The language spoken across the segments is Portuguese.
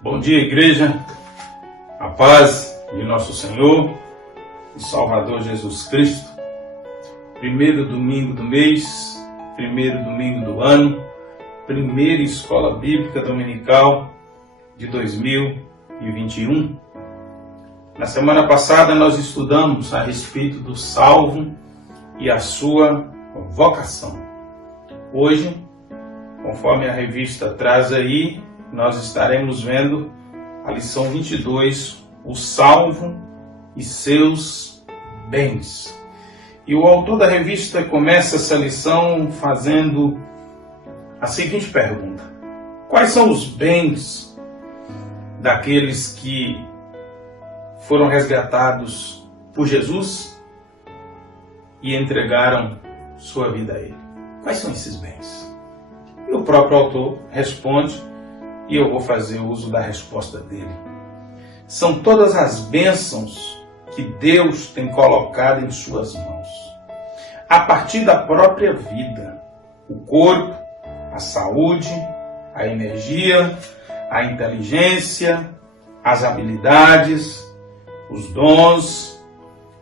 Bom dia, igreja. A paz de nosso Senhor e Salvador Jesus Cristo. Primeiro domingo do mês, primeiro domingo do ano, primeira escola bíblica dominical de 2021. Na semana passada nós estudamos a respeito do salvo e a sua vocação. Hoje, conforme a revista traz aí, nós estaremos vendo a lição 22, o salvo e seus bens. E o autor da revista começa essa lição fazendo a seguinte pergunta: quais são os bens daqueles que foram resgatados por Jesus e entregaram sua vida a Ele? Quais são esses bens? E o próprio autor responde, e eu vou fazer uso da resposta dele. São todas as bênçãos que Deus tem colocado em suas mãos, a partir da própria vida: o corpo, a saúde, a energia, a inteligência, as habilidades, os dons,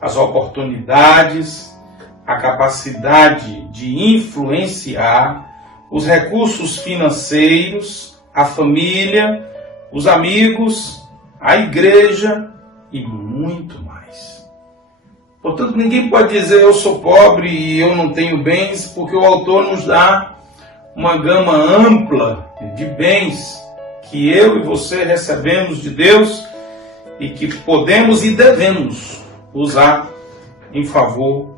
as oportunidades, a capacidade de influenciar, os recursos financeiros, a família, os amigos, a igreja e muito mais. Portanto, ninguém pode dizer eu sou pobre e eu não tenho bens, porque o autor nos dá uma gama ampla de bens que eu e você recebemos de Deus e que podemos e devemos usar em favor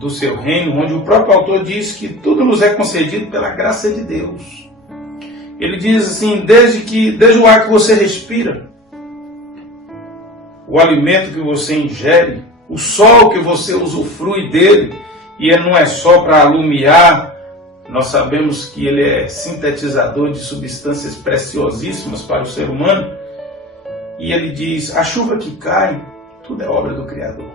do seu reino, onde o próprio autor diz que tudo nos é concedido pela graça de Deus. Ele diz assim: desde o ar que você respira, o alimento que você ingere, o sol que você usufrui dele, e ele não é só para alumiar, nós sabemos que ele é sintetizador de substâncias preciosíssimas para o ser humano. E ele diz: a chuva que cai, tudo é obra do Criador.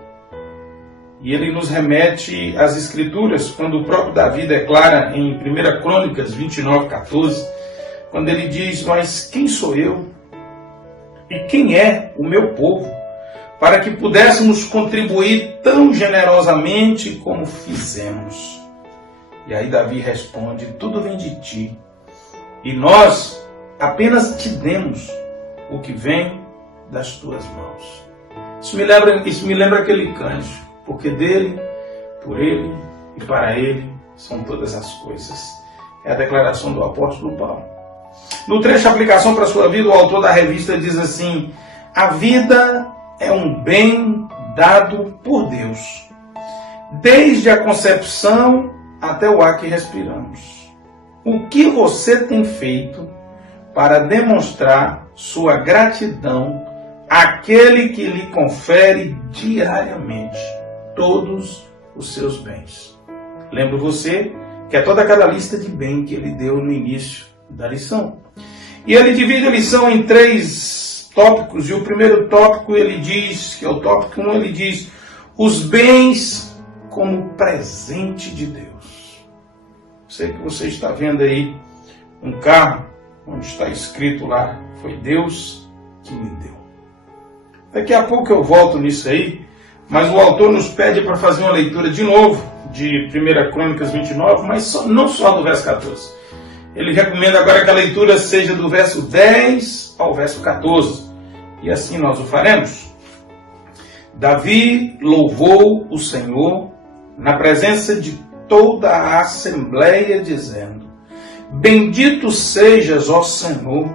E ele nos remete às Escrituras, quando o próprio Davi declara em 1 Crônicas 29:14, quando ele diz: mas quem sou eu e quem é o meu povo, para que pudéssemos contribuir tão generosamente como fizemos? E aí Davi responde: tudo vem de ti, e nós apenas te demos o que vem das tuas mãos. Isso me lembra aquele cântico: porque dele, por ele e para ele são todas as coisas. É a declaração do apóstolo Paulo. No trecho de aplicação para a sua vida, o autor da revista diz assim: a vida é um bem dado por Deus, desde a concepção até o ar que respiramos. O que você tem feito para demonstrar sua gratidão àquele que lhe confere diariamente todos os seus bens? Lembra você que é toda aquela lista de bem que ele deu no início da lição. E ele divide a lição em 3 tópicos, e o primeiro tópico ele diz, que é o tópico 1, ele diz: os bens como presente de Deus. Sei que você está vendo aí um carro, onde está escrito lá: foi Deus que me deu. Daqui a pouco eu volto nisso aí, mas o autor nos pede para fazer uma leitura de novo, de 1 Crônicas 29, mas não só do verso 14. Ele recomenda agora que a leitura seja do verso 10 ao verso 14. E assim nós o faremos. Davi louvou o Senhor na presença de toda a assembleia, dizendo: bendito sejas, ó Senhor,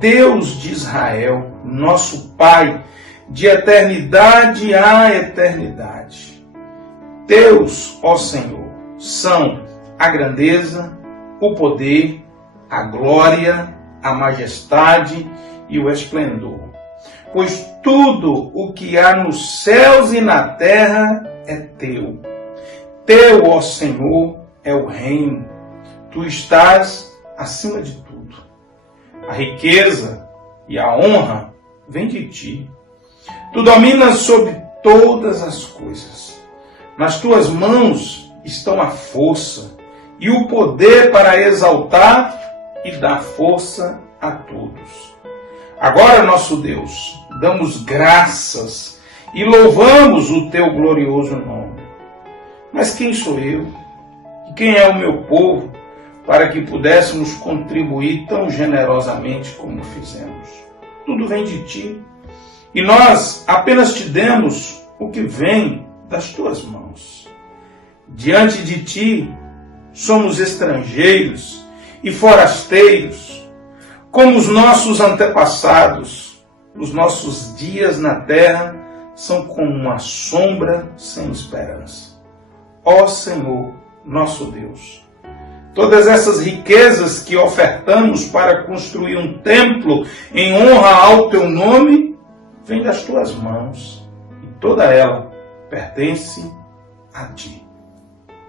Deus de Israel, nosso Pai, de eternidade a eternidade. Teus, ó Senhor, são a grandeza, o poder, a glória, a majestade e o esplendor. Pois tudo o que há nos céus e na terra é teu. Teu, ó Senhor, é o reino. Tu estás acima de tudo. A riqueza e a honra vêm de ti. Tu dominas sobre todas as coisas. Nas tuas mãos estão a força e o poder para exaltar e dar força a todos. Agora, nosso Deus, damos graças e louvamos o teu glorioso nome. Mas quem sou eu? E quem é o meu povo para que pudéssemos contribuir tão generosamente como fizemos? Tudo vem de ti, e nós apenas te demos o que vem das tuas mãos. Diante de ti somos estrangeiros e forasteiros, como os nossos antepassados. Os nossos dias na terra são como uma sombra sem esperança. Ó Senhor, nosso Deus, todas essas riquezas que ofertamos para construir um templo em honra ao teu nome, vem das tuas mãos, e toda ela pertence a ti.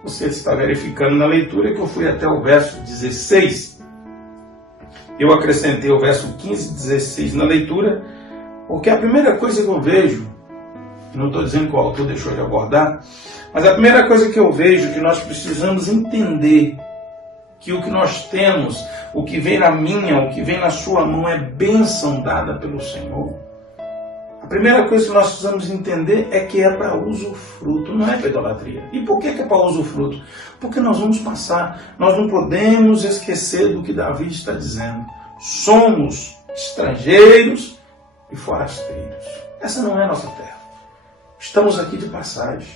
Você está verificando na leitura que eu fui até o verso 16. Eu acrescentei o verso 15 e 16 na leitura, porque a primeira coisa que eu vejo, não estou dizendo que o autor deixou de abordar, mas a primeira coisa que eu vejo que nós precisamos entender que o que nós temos, o que vem na minha, o que vem na sua mão é bênção dada pelo Senhor. A primeira coisa que nós precisamos entender é que é para usufruto, não é para idolatria. E por que é para usufruto? Porque nós vamos passar, nós não podemos esquecer do que Davi está dizendo. Somos estrangeiros e forasteiros. Essa não é a nossa terra. Estamos aqui de passagem.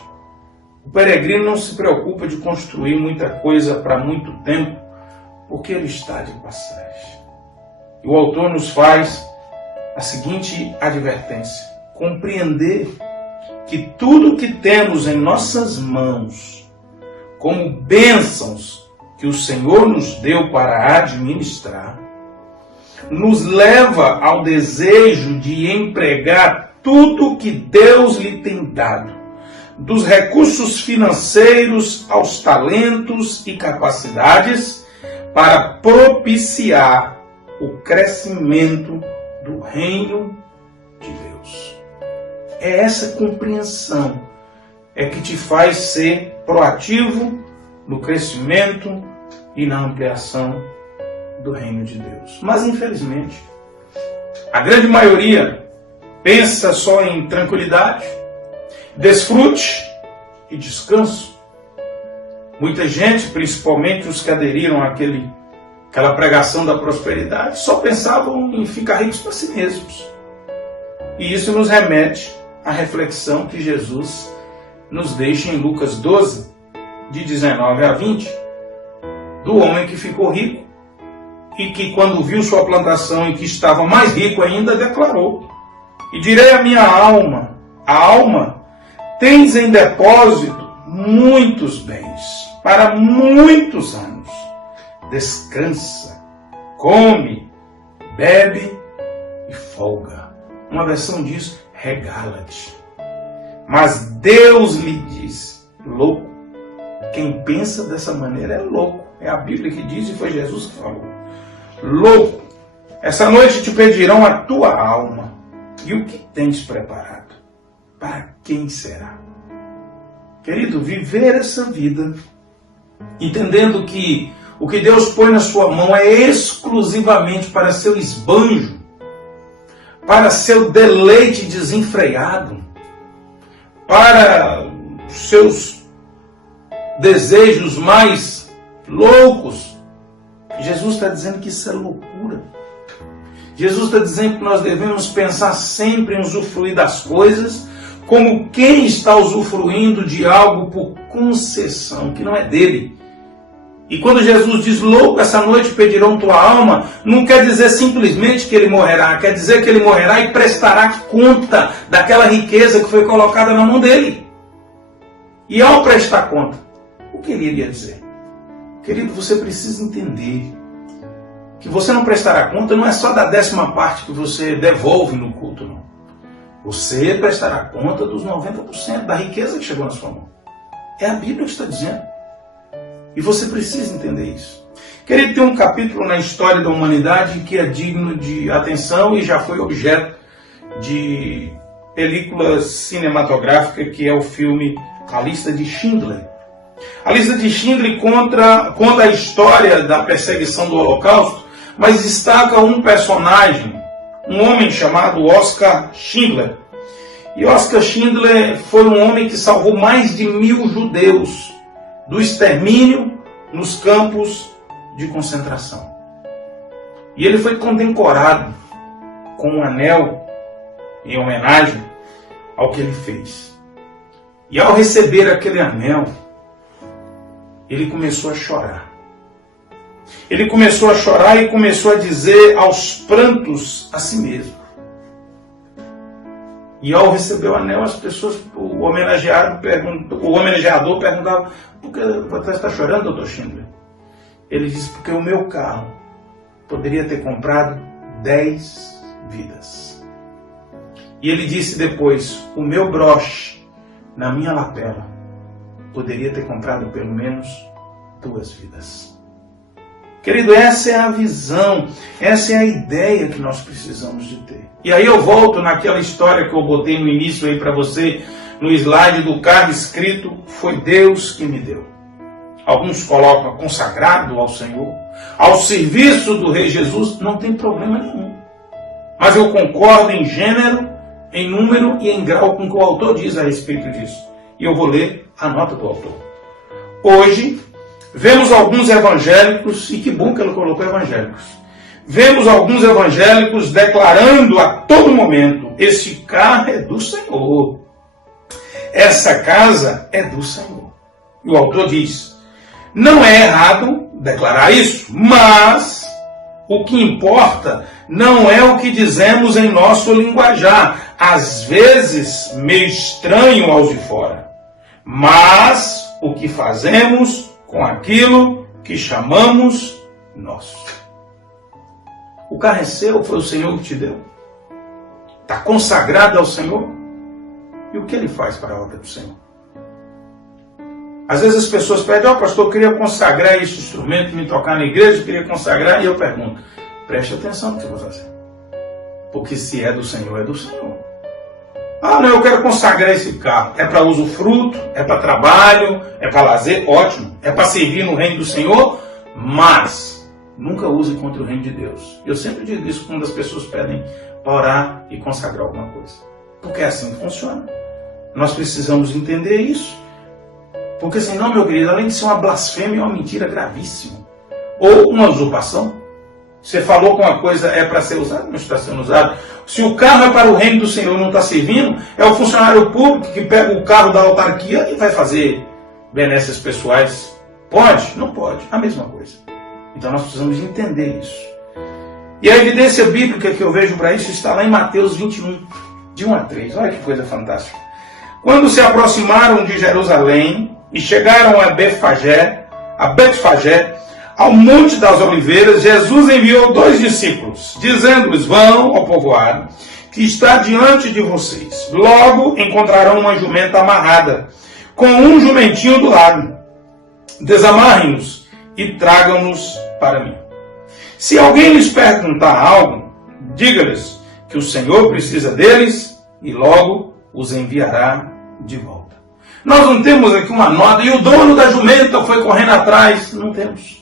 O peregrino não se preocupa de construir muita coisa para muito tempo, porque ele está de passagem. E o autor nos faz a seguinte advertência: compreender que tudo que temos em nossas mãos, como bênçãos que o Senhor nos deu para administrar, nos leva ao desejo de empregar tudo que Deus lhe tem dado, dos recursos financeiros aos talentos e capacidades, para propiciar o crescimento do reino de Deus. É essa compreensão que te faz ser proativo no crescimento e na ampliação do reino de Deus. Mas, infelizmente, a grande maioria pensa só em tranquilidade, desfrute e descanso. Muita gente, principalmente os que aderiram àquela pregação da prosperidade, só pensavam em ficar ricos para si mesmos. E isso nos remete à reflexão que Jesus nos deixa em Lucas 12, de 19 a 20, do homem que ficou rico e que, quando viu sua plantação e que estava mais rico ainda, declarou: e direi à minha alma, tens em depósito muitos bens para muitos anos. Descansa, come, bebe e folga. Uma versão diz: regala-te. Mas Deus lhe diz: louco. Quem pensa dessa maneira é louco. É a Bíblia que diz e foi Jesus que falou. Louco, essa noite te pedirão a tua alma. E o que tens preparado? Para quem será? Querido, viver essa vida entendendo que o que Deus põe na sua mão é exclusivamente para seu esbanjo, para seu deleite desenfreado, para seus desejos mais loucos. Jesus está dizendo que isso é loucura. Jesus está dizendo que nós devemos pensar sempre em usufruir das coisas como quem está usufruindo de algo por concessão, que não é dele. E quando Jesus diz: louco, essa noite pedirão tua alma, não quer dizer simplesmente que ele morrerá, quer dizer que ele morrerá e prestará conta daquela riqueza que foi colocada na mão dele. E ao prestar conta, o que ele iria dizer? Querido, você precisa entender que você não prestará conta não é só da 10ª parte que você devolve no culto, não. Você prestará conta dos 90% da riqueza que chegou na sua mão. É a Bíblia que está dizendo. E você precisa entender isso. Querido, tem um capítulo na história da humanidade que é digno de atenção e já foi objeto de película cinematográfica, que é o filme A Lista de Schindler. A Lista de Schindler conta a história da perseguição do Holocausto, mas destaca um personagem um homem chamado Oskar Schindler. E Oskar Schindler foi um homem que salvou mais de 1000 judeus do extermínio nos campos de concentração. E ele foi condecorado com um anel em homenagem ao que ele fez. E ao receber aquele anel, ele começou a chorar. Ele começou a chorar e começou a dizer aos prantos a si mesmo. E ao receber o anel, as pessoas, o homenageador perguntava: por que você está chorando, doutor Schindler? Ele disse: porque o meu carro poderia ter comprado 10 vidas. E ele disse depois: o meu broche na minha lapela poderia ter comprado pelo menos 2 vidas. Querido, essa é a visão, essa é a ideia que nós precisamos de ter. E aí eu volto naquela história que eu botei no início aí para você, no slide do carro escrito: foi Deus que me deu. Alguns colocam consagrado ao Senhor, ao serviço do Rei Jesus, não tem problema nenhum. Mas eu concordo em gênero, em número e em grau com o que o autor diz a respeito disso. E eu vou ler a nota do autor. Hoje, vemos alguns evangélicos, e que bom que ele colocou evangélicos, vemos alguns evangélicos declarando a todo momento: esse carro é do Senhor, essa casa é do Senhor. E o autor diz: não é errado declarar isso, mas o que importa não é o que dizemos em nosso linguajar, às vezes meio estranho aos de fora, mas o que fazemos com aquilo que chamamos nosso. O carro é seu, foi o Senhor que te deu. Está consagrado ao Senhor. E o que ele faz para a obra do Senhor? Às vezes as pessoas pedem: pastor, eu queria consagrar esse instrumento, me tocar na igreja, eu queria consagrar. E eu pergunto: preste atenção no que eu vou fazer. Porque se é do Senhor, é do Senhor. Não, eu quero consagrar esse carro. É para usufruto, é para trabalho, é para lazer, ótimo. É para servir no reino do Senhor, mas nunca use contra o reino de Deus. Eu sempre digo isso quando as pessoas pedem para orar e consagrar alguma coisa. Porque é assim que funciona. Nós precisamos entender isso. Porque senão, meu querido, além de ser uma blasfêmia, é uma mentira gravíssima. Ou uma usurpação. Você falou que uma coisa é para ser usada, não está sendo usada. Se o carro é para o reino do Senhor e não está servindo, é o funcionário público que pega o carro da autarquia e vai fazer benesses pessoais. Pode? Não pode. A mesma coisa. Então nós precisamos entender isso. E a evidência bíblica que eu vejo para isso está lá em Mateus 21, de 1 a 3. Olha que coisa fantástica. Quando se aproximaram de Jerusalém e chegaram a Betfagé, ao Monte das Oliveiras, Jesus enviou 2 discípulos, dizendo-lhes: vão ao povoado que está diante de vocês. Logo encontrarão uma jumenta amarrada, com um jumentinho do lado. Desamarrem-nos e tragam-nos para mim. Se alguém lhes perguntar algo, diga-lhes que o Senhor precisa deles e logo os enviará de volta. Nós não temos aqui uma nota: e o dono da jumenta foi correndo atrás. Não temos.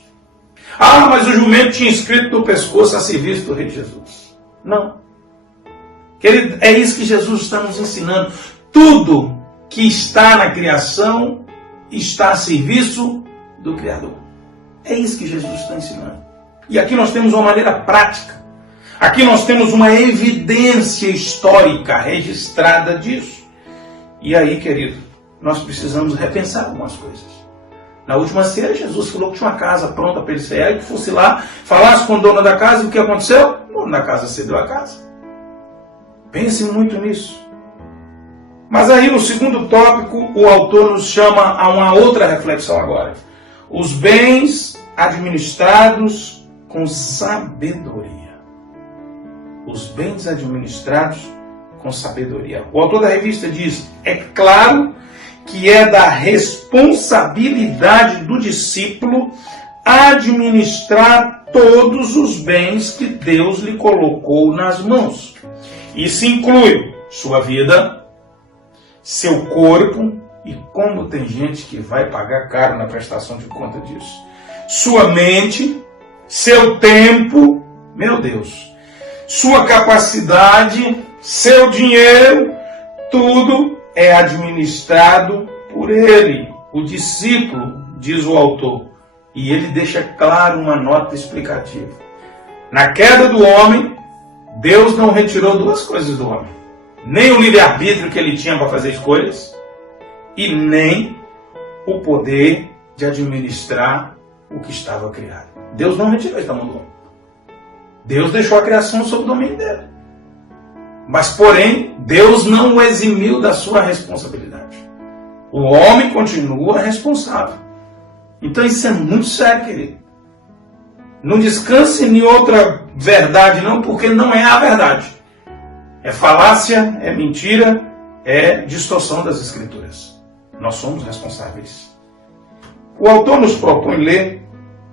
Mas o jumento tinha escrito no pescoço: a serviço do Rei Jesus. Não. Querido, é isso que Jesus está nos ensinando. Tudo que está na criação está a serviço do Criador. É isso que Jesus está ensinando. E aqui nós temos uma maneira prática. Aqui nós temos uma evidência histórica registrada disso. E aí, querido, nós precisamos repensar algumas coisas. Na última ceia, Jesus falou que tinha uma casa pronta para ele sair, que fosse lá, falasse com o dono da casa, e o que aconteceu? O dono da casa cedeu a casa. Pense muito nisso. Mas aí, no segundo tópico, o autor nos chama a uma outra reflexão agora. Os bens administrados com sabedoria. Os bens administrados com sabedoria. O autor da revista diz: é claro que é da responsabilidade do discípulo administrar todos os bens que Deus lhe colocou nas mãos. Isso inclui sua vida, seu corpo, e como tem gente que vai pagar caro na prestação de conta disso, sua mente, seu tempo, meu Deus, sua capacidade, seu dinheiro, tudo é administrado por ele, o discípulo, diz o autor. E ele deixa claro uma nota explicativa. Na queda do homem, Deus não retirou duas coisas do homem. Nem o livre-arbítrio que ele tinha para fazer escolhas, e nem o poder de administrar o que estava criado. Deus não retirou isso da mão do homem. Deus deixou a criação sob o domínio dele. Mas, porém, Deus não o eximiu da sua responsabilidade. O homem continua responsável. Então isso é muito sério, querido. Não descanse em outra verdade, não, porque não é a verdade. É falácia, é mentira, é distorção das Escrituras. Nós somos responsáveis. O autor nos propõe ler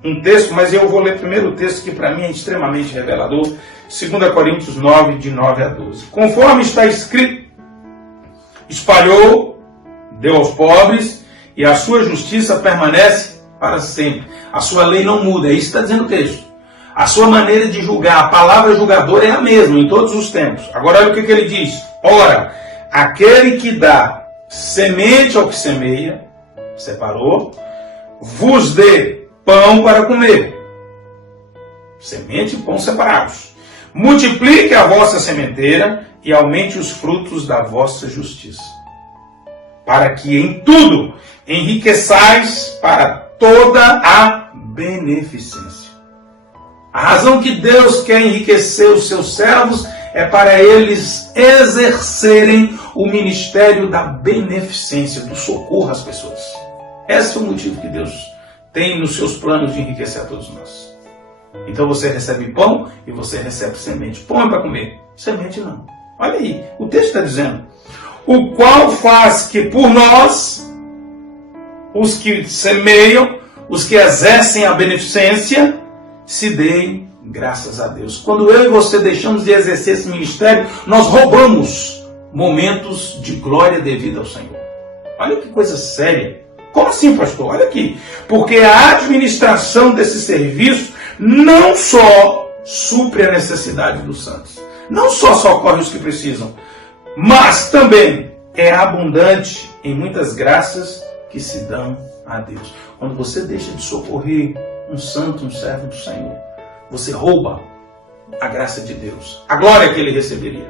um texto, mas eu vou ler primeiro o texto que para mim é extremamente revelador, 2 Coríntios 9, de 9 a 12. Conforme está escrito, espalhou, deu aos pobres, e a sua justiça permanece para sempre. A sua lei não muda, é isso que está dizendo o texto. A sua maneira de julgar, a palavra julgadora é a mesma em todos os tempos. Agora olha o que ele diz. Ora, aquele que dá semente ao que semeia, separou, vos dê pão para comer. Semente e pão separados. Multiplique a vossa sementeira e aumente os frutos da vossa justiça, para que em tudo enriqueçais para toda a beneficência. A razão que Deus quer enriquecer os seus servos é para eles exercerem o ministério da beneficência, do socorro às pessoas. Esse é o motivo que Deus tem nos seus planos de enriquecer a todos nós. Então você recebe pão e você recebe semente. Pão é para comer, semente não. Olha aí, o texto está dizendo: o qual faz que por nós, os que semeiam, os que exercem a beneficência, se deem graças a Deus. Quando eu e você deixamos de exercer esse ministério, nós roubamos momentos de glória devida ao Senhor. Olha que coisa séria. Como assim, pastor? Olha aqui. Porque a administração desse serviço não só supre a necessidade dos santos, não só socorre os que precisam, mas também é abundante em muitas graças que se dão a Deus. Quando você deixa de socorrer um santo, um servo do Senhor, você rouba a graça de Deus, a glória que ele receberia.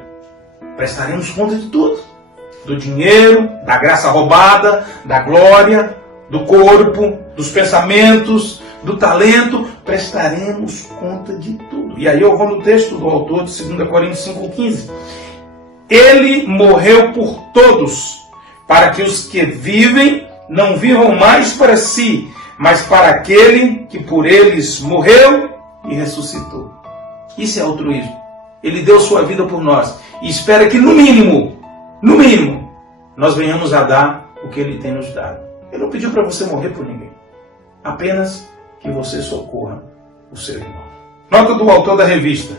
Prestaremos conta de tudo. Do dinheiro, da graça roubada, da glória, do corpo, dos pensamentos, do talento. Prestaremos conta de tudo. E aí eu vou no texto do autor de 2 Coríntios 5,15. Ele morreu por todos, para que os que vivem não vivam mais para si, mas para aquele que por eles morreu e ressuscitou. Isso é altruísmo. Ele deu sua vida por nós e espera que no mínimo, nós venhamos a dar o que ele tem nos dado. Ele não pediu para você morrer por ninguém, apenas que você socorra o seu irmão. Nota do autor da revista: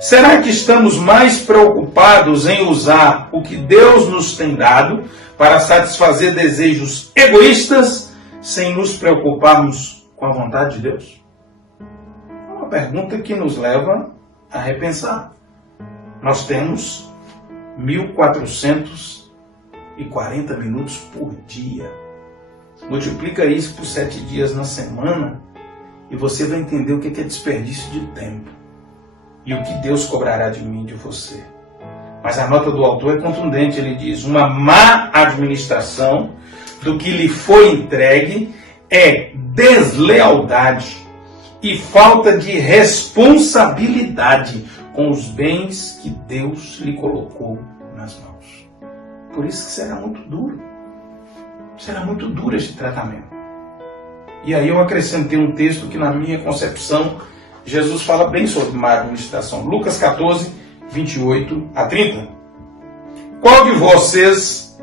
será que estamos mais preocupados em usar o que Deus nos tem dado para satisfazer desejos egoístas, sem nos preocuparmos com a vontade de Deus? É uma pergunta que nos leva a repensar. Nós temos 1.440 minutos por dia. Multiplica isso por 7 dias na semana e você vai entender o que é desperdício de tempo e o que Deus cobrará de mim e de você. Mas a nota do autor é contundente. Ele diz: uma má administração do que lhe foi entregue é deslealdade e falta de responsabilidade com os bens que Deus lhe colocou nas mãos. Por isso que será muito duro. Será muito duro esse tratamento. E aí eu acrescentei um texto que, na minha concepção, Jesus fala bem sobre má administração. Lucas 14, 28 a 30. Qual de vocês,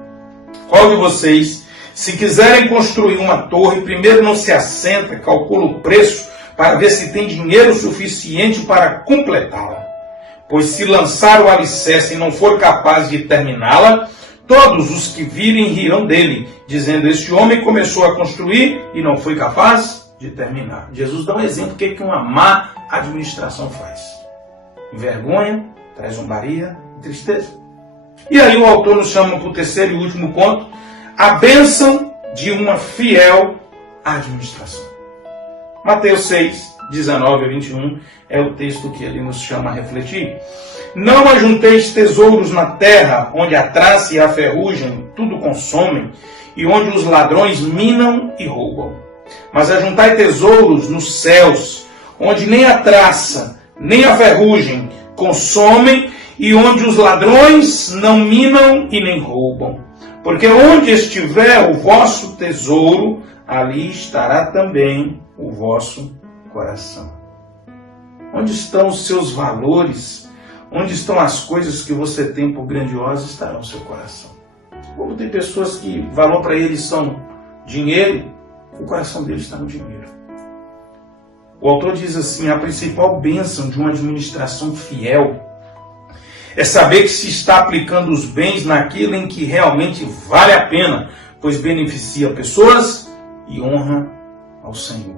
se quiserem construir uma torre, primeiro não se assenta, calcula o preço para ver se tem dinheiro suficiente para completá-la? Pois se lançar o alicerce e não for capaz de terminá-la, todos os que virem rirão dele, dizendo: este homem começou a construir e não foi capaz de terminar. Jesus dá um exemplo do que uma má administração faz. Vergonha, traz zombaria e tristeza. E aí o autor nos chama para o terceiro e último ponto, a bênção de uma fiel administração. Mateus 6, 19 a 21 é o texto que ele nos chama a refletir. Não ajunteis tesouros na terra, onde a traça e a ferrugem tudo consomem, e onde os ladrões minam e roubam. Mas ajuntai tesouros nos céus, onde nem a traça, nem a ferrugem consomem, e onde os ladrões não minam e nem roubam. Porque onde estiver o vosso tesouro, ali estará também o vosso coração. Onde estão os seus valores? Onde estão as coisas que você tem por grandiosas, estará no seu coração. Como tem pessoas que valor para eles são dinheiro, o coração deles está no dinheiro. O autor diz assim, a principal bênção de uma administração fiel é saber que se está aplicando os bens naquilo em que realmente vale a pena, pois beneficia pessoas e honra ao Senhor.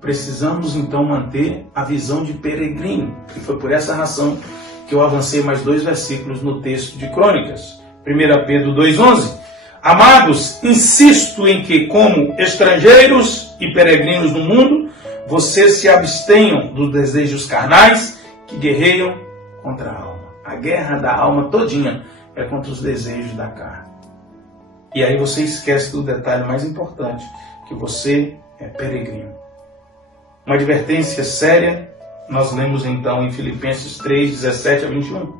Precisamos então manter a visão de peregrino, e foi por essa razão que eu avancei mais 2 versículos no texto de Crônicas. 1 Pedro 2,11. Amados, insisto em que, como estrangeiros e peregrinos no mundo, vocês se abstenham dos desejos carnais que guerreiam contra a alma. A guerra da alma todinha é contra os desejos da carne. E aí você esquece do detalhe mais importante, que você é peregrino. Uma advertência séria, nós lemos então em Filipenses 3, 17 a 21.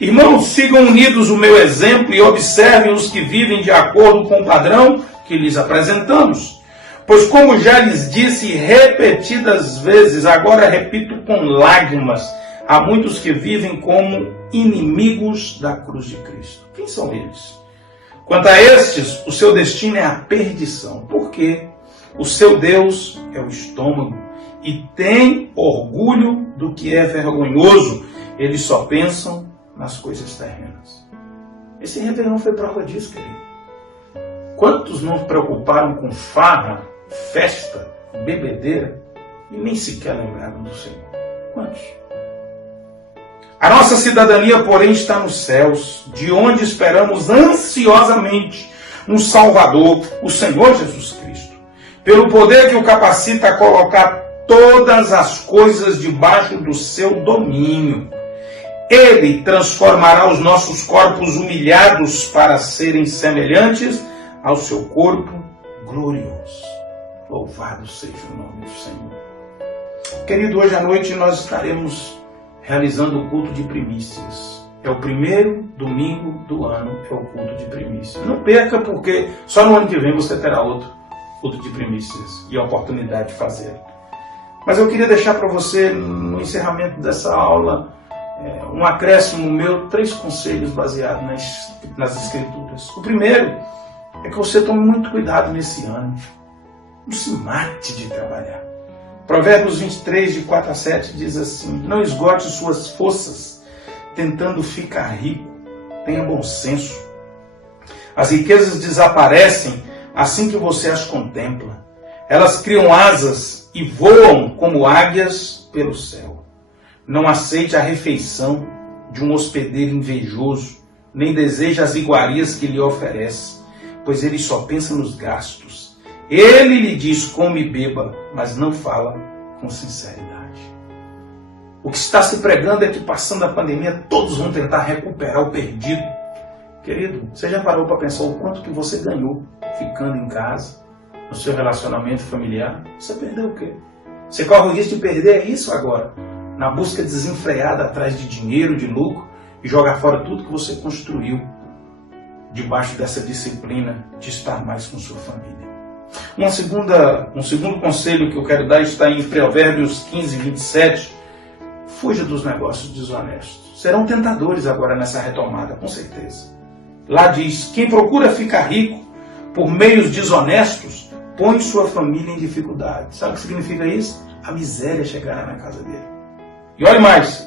Irmãos, sigam unidos o meu exemplo e observem os que vivem de acordo com o padrão que lhes apresentamos. Pois como já lhes disse repetidas vezes, agora repito com lágrimas, há muitos que vivem como inimigos da cruz de Cristo. Quem são eles? Quanto a estes, o seu destino é a perdição. Por quê? O seu Deus é o estômago e tem orgulho do que é vergonhoso. Eles só pensam nas coisas terrenas. Esse Réveillon foi prova disso, querido. Quantos não se preocuparam com farra, festa, bebedeira e nem sequer lembraram do Senhor? Quantos? A nossa cidadania, porém, está nos céus, de onde esperamos ansiosamente um Salvador, o Senhor Jesus Cristo, pelo poder que o capacita a colocar todas as coisas debaixo do seu domínio. Ele transformará os nossos corpos humilhados para serem semelhantes ao seu corpo glorioso. Louvado seja o nome do Senhor. Querido, hoje à noite nós estaremos realizando o culto de primícias. É o primeiro domingo do ano, é o culto de primícias. Não perca, porque só no ano que vem você terá outro culto de primícias e a oportunidade de fazê-lo. Mas eu queria deixar para você, no encerramento dessa aula, um acréscimo meu, 3 conselhos baseados nas Escrituras. O primeiro é que você tome muito cuidado nesse ano. Não se mate de trabalhar. Provérbios 23, de 4 a 7, diz assim: não esgote suas forças tentando ficar rico. Tenha bom senso. As riquezas desaparecem assim que você as contempla. Elas criam asas e voam como águias pelo céu. Não aceite a refeição de um hospedeiro invejoso, nem deseje as iguarias que lhe oferece, pois ele só pensa nos gastos. Ele lhe diz come e beba, mas não fala com sinceridade. O que está se pregando é que, passando a pandemia, todos vão tentar recuperar o perdido. Querido, você já parou para pensar o quanto que você ganhou ficando em casa, no seu relacionamento familiar? Você perdeu o quê? Você corre o risco de perder isso agora, na busca desenfreada atrás de dinheiro, de lucro, e jogar fora tudo que você construiu debaixo dessa disciplina de estar mais com sua família. Um segundo conselho que eu quero dar está em Provérbios 15, 27. Fuja dos negócios desonestos. Serão tentadores agora nessa retomada, com certeza. Lá diz: quem procura ficar rico por meios desonestos, põe sua família em dificuldade. Sabe o que significa isso? A miséria chegará na casa dele. E olhe mais,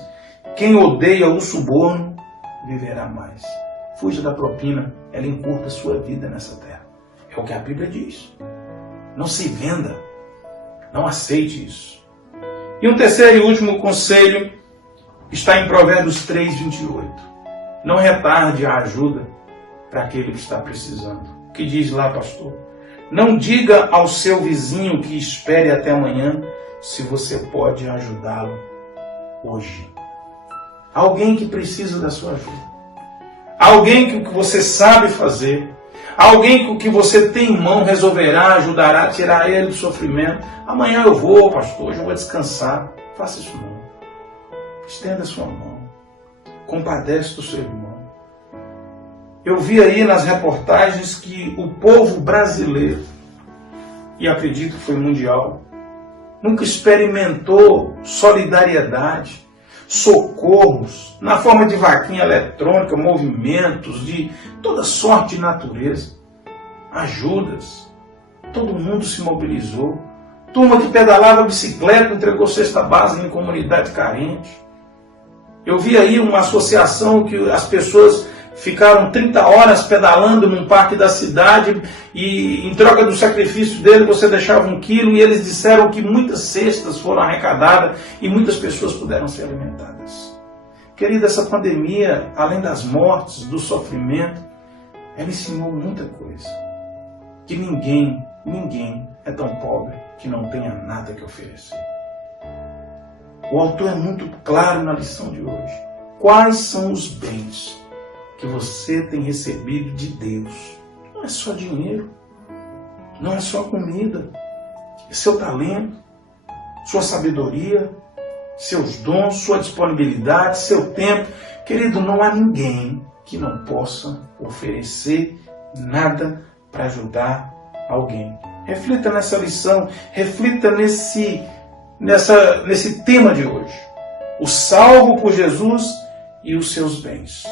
quem odeia o suborno, viverá mais. Fuja da propina, ela encurta a sua vida nessa terra. É o que a Bíblia diz. Não se venda, não aceite isso. E um terceiro e último conselho Está em Provérbios 3:28. Não retarde a ajuda para aquele que está precisando. O que diz lá, pastor? Não diga ao seu vizinho que espere até amanhã, se você pode ajudá-lo hoje. Alguém que precisa da sua ajuda. Alguém que o que você sabe fazer. Alguém que o que você tem em mão resolverá, ajudará a tirar ele do sofrimento. Amanhã eu vou, pastor, hoje eu vou descansar. Faça isso não. Estenda a sua mão. Compadece do seu irmão. Eu vi aí nas reportagens que o povo brasileiro, e acredito que foi mundial, nunca experimentou solidariedade, socorros, na forma de vaquinha eletrônica, movimentos de toda sorte de natureza, ajudas. Todo mundo se mobilizou. Turma que pedalava bicicleta entregou cesta básica em comunidade carente. Eu vi aí uma associação que as pessoas ficaram 30 horas pedalando num parque da cidade e em troca do sacrifício dele você deixava 1 quilo e eles disseram que muitas cestas foram arrecadadas e muitas pessoas puderam ser alimentadas. Querida, essa pandemia, além das mortes, do sofrimento, ela ensinou muita coisa. Que ninguém é tão pobre que não tenha nada que oferecer. O autor é muito claro na lição de hoje. Quais são os bens que você tem recebido de Deus? Não é só dinheiro, não é só comida, é seu talento, sua sabedoria, seus dons, sua disponibilidade, seu tempo. Querido, não há ninguém que não possa oferecer nada para ajudar alguém. Reflita nessa lição, reflita nesse tema de hoje. O salvo por Jesus e os seus bens.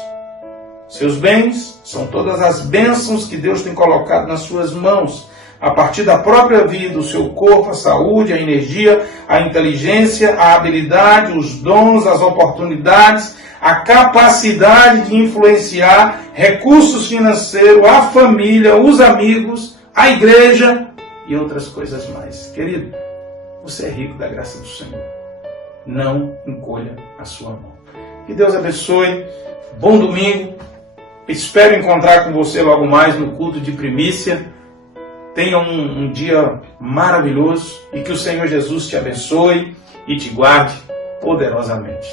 Seus bens são todas as bênçãos que Deus tem colocado nas suas mãos, a partir da própria vida, o seu corpo, a saúde, a energia, a inteligência, a habilidade, os dons, as oportunidades, a capacidade de influenciar, recursos financeiros, a família, os amigos, a igreja e outras coisas mais. Querido, você é rico da graça do Senhor. Não encolha a sua mão. Que Deus abençoe. Bom domingo. Espero encontrar com você logo mais no culto de primícia. Tenha um dia maravilhoso e que o Senhor Jesus te abençoe e te guarde poderosamente.